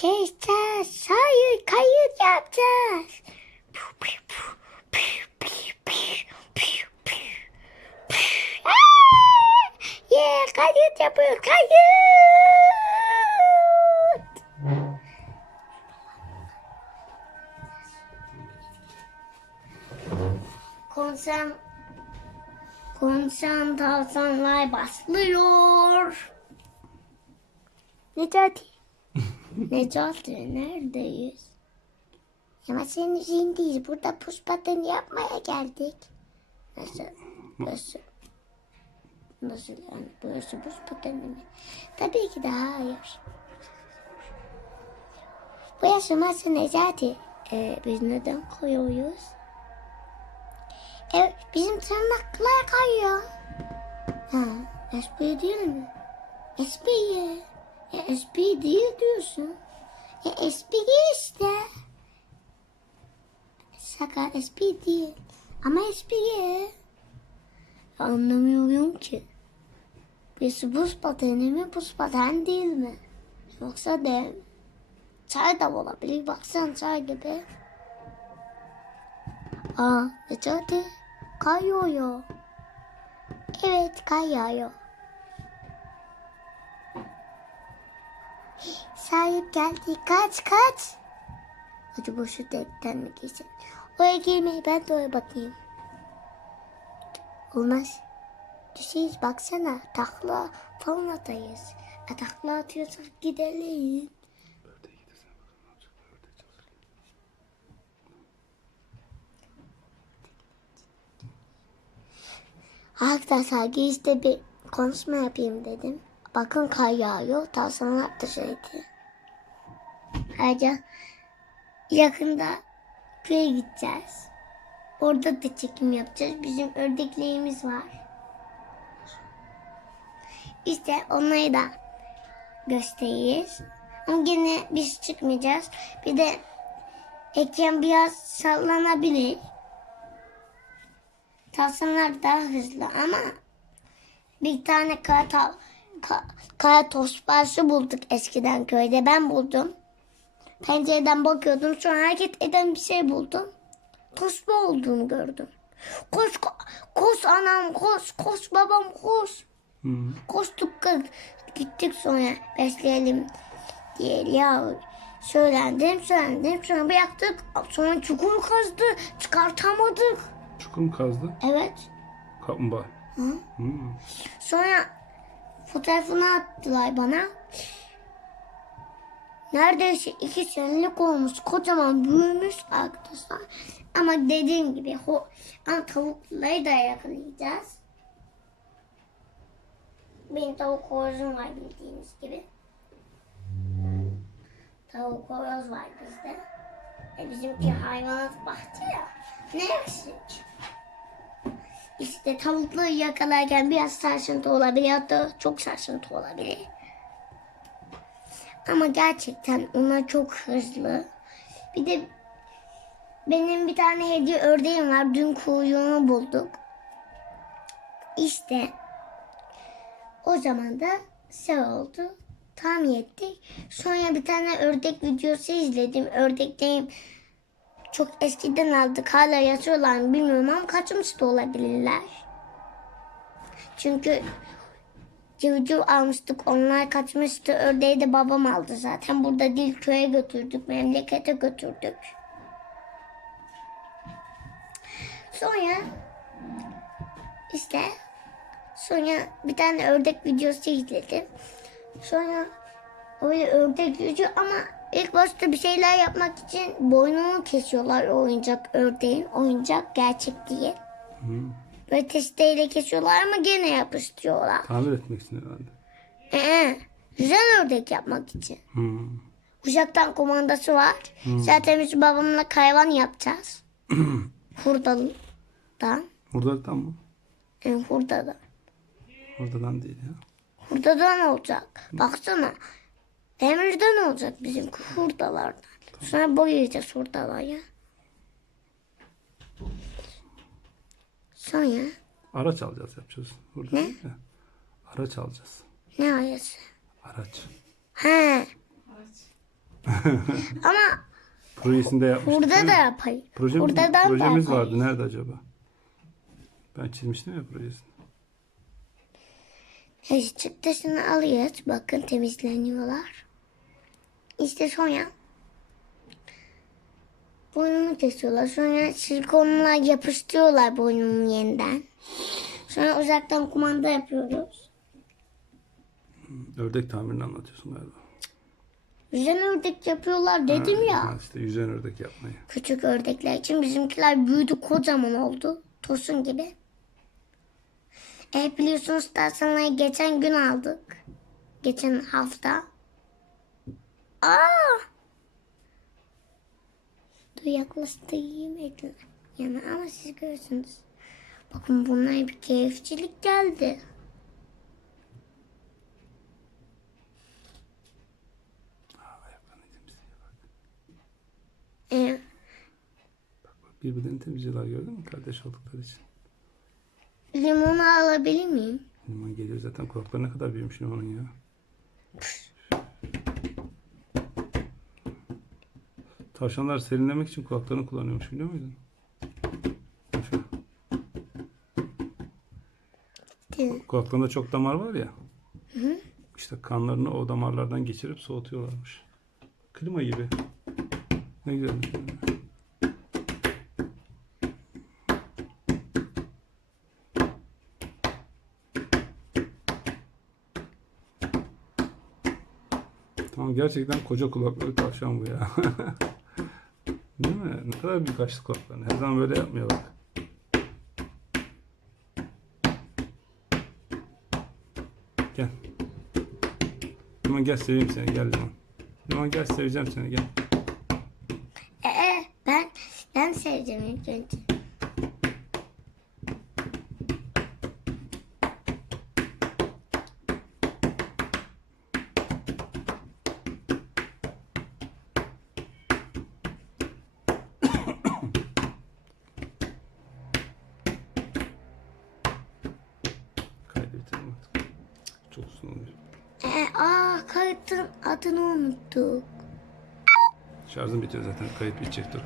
Keseceğiz. Hayır kayıt yapacağız. Yeah, kayıt yapıyor kayıt. Konsan konsantrasyonlar başlıyor. Necati. Necati neredeyiz? Ama senin içindeyiz. Burada pus pateni yapmaya geldik. Nasıl? Nasıl? Nasıl yani? Burası pus pateni mi? Tabii ki de hayır. Bu yaşaması Necati. Ee, biz neden koyuyoruz? Evet, bizim tırnaklar kayıyor. Ha, espri değil mi? Espri. E, espri değil diyorsun. E, espri işte. Şaka espri değil. Ama espri. Anlamıyorum ki. Birisi buz pateni mi, buz paten değil mi? Yoksa mi? Çay da olabilir. Baksana çay gibi. Aa, Necati. Kar yağıyor. Evet, kar Sahip geldi. Kaç kaç. Hadi boşu delikten mi girsin? Oraya girmeyi ben de oraya bakayım. Olmaz. Düşeyiz baksana. Takla falan atayız. E, takla atıyorsak gidelim. Arkadaşlar gizli bir konuşma yapayım dedim. Bakın kar yağıyor. Tavsanlar dışarıydı. Ayrıca yakında köye gideceğiz. Orada da çekim yapacağız. Bizim ördeklerimiz var. İşte onları da gösteririz. Ama gene biz çıkmayacağız. Bir de ekran biraz sallanabilir. Tavsanlar daha hızlı ama bir tane kara, ta, ka, kara tosbağası bulduk eskiden köyde. Ben buldum. Pencereden bakıyordum. Sonra hareket eden bir şey buldum. Tosba olduğunu gördüm. Koş, ko- koş anam, koş, koş babam, koş. Hı. Koştuk kız. Gittik sonra besleyelim diye ya söylendim söylendim sonra bıraktık sonra çukur kazdı çıkartamadık. Çukur mu kazdı? Evet Kaplumbağa. Hı? Hı. sonra fotoğrafını attılar bana. Neredeyse iki senelik olmuş kocaman büyümüş arkadaşlar. Ama dediğim gibi ho ama tavukları da yakalayacağız. Benim tavuk horozum var bildiğiniz gibi. Tavuk horoz var bizde. E bizimki hayvanat bahçe ya. Ne eksik? İşte tavukları yakalarken biraz sarsıntı olabilir hatta çok sarsıntı olabilir. Ama gerçekten onlar çok hızlı. Bir de benim bir tane hediye ördeğim var. Dün kuyruğunu bulduk. İşte o zaman da şey oldu. Tahmin ettik. Sonra bir tane ördek videosu izledim. Ördeklerim çok eskiden aldık. Hala yaşıyorlar mı bilmiyorum ama kaçmış da olabilirler. Çünkü civciv almıştık. Onlar kaçmıştı. Ördeği de babam aldı zaten. Burada değil köye götürdük. Memlekete götürdük. Sonra işte sonra bir tane ördek videosu izledim. Sonra öyle ördek yüzü ama ilk başta bir şeyler yapmak için boynunu kesiyorlar oyuncak ördeğin. Oyuncak gerçek değil. Hı. Böyle testeyle kesiyorlar ama gene yapıştırıyorlar. Tamir etmek için herhalde. Ee, güzel ördek yapmak için. Hı. Uzaktan kumandası var. Zaten biz babamla kayvan yapacağız. Hurdadan. Hurdadan mı? E, hurdadan. Hurdadan değil ya. Hurdadan olacak. Baksana. Demirden olacak bizim hurdalardan. Sonra boyayacağız hurdaları. Sonra Araç alacağız yapacağız. Hurda Ne? de. Araç alacağız. ne ayası? Araç. He. Ama Projesinde yapmıştık. burada da yapayım. Projemiz, burada da projemiz yapayım. vardı. Nerede acaba? Ben çizmiştim ya projesini. Neyse çıktısını alıyoruz. Bakın temizleniyorlar. İşte sonra boynunu kesiyorlar. Sonra silikonla yapıştırıyorlar boynunu yeniden. Sonra uzaktan kumanda yapıyoruz. Ördek tamirini anlatıyorsun galiba. Yüzen ördek yapıyorlar dedim ya. Ha, işte yüzen ördek yapmayı. Küçük ördekler için bizimkiler büyüdü kocaman oldu. Tosun gibi. E biliyorsunuz Tarsan'ı geçen gün aldık. Geçen hafta. Aa! Dur yaklaştırayım ekran. Yani ama siz görürsünüz. Bakın bunlar bir keyifçilik geldi. Temizliyor bak. E, Birbirlerini temizliyorlar gördün mü? Kardeş oldukları için. limonu alabilir miyim? Limon geliyor zaten kulakları ne kadar büyümüş limonun ya. Tavşanlar serinlemek için kulaklarını kullanıyormuş biliyor muydun? Değil. Kulaklarında çok damar var ya. İşte kanlarını o damarlardan geçirip soğutuyorlarmış. Klima gibi. Ne güzel. Tamam gerçekten koca kulaklı tavşan bu ya. Mi? Ne kadar büyük açtı kulaklarını. Her zaman böyle yapmıyor bak. Gel. Limon gel seveyim seni gel Limon. Limon gel seveceğim seni gel. Ee, ben ben seveceğim ilk önce. Aa kayıtın adını unuttuk. Şarjım bitiyor zaten. Kayıt bitecek dur.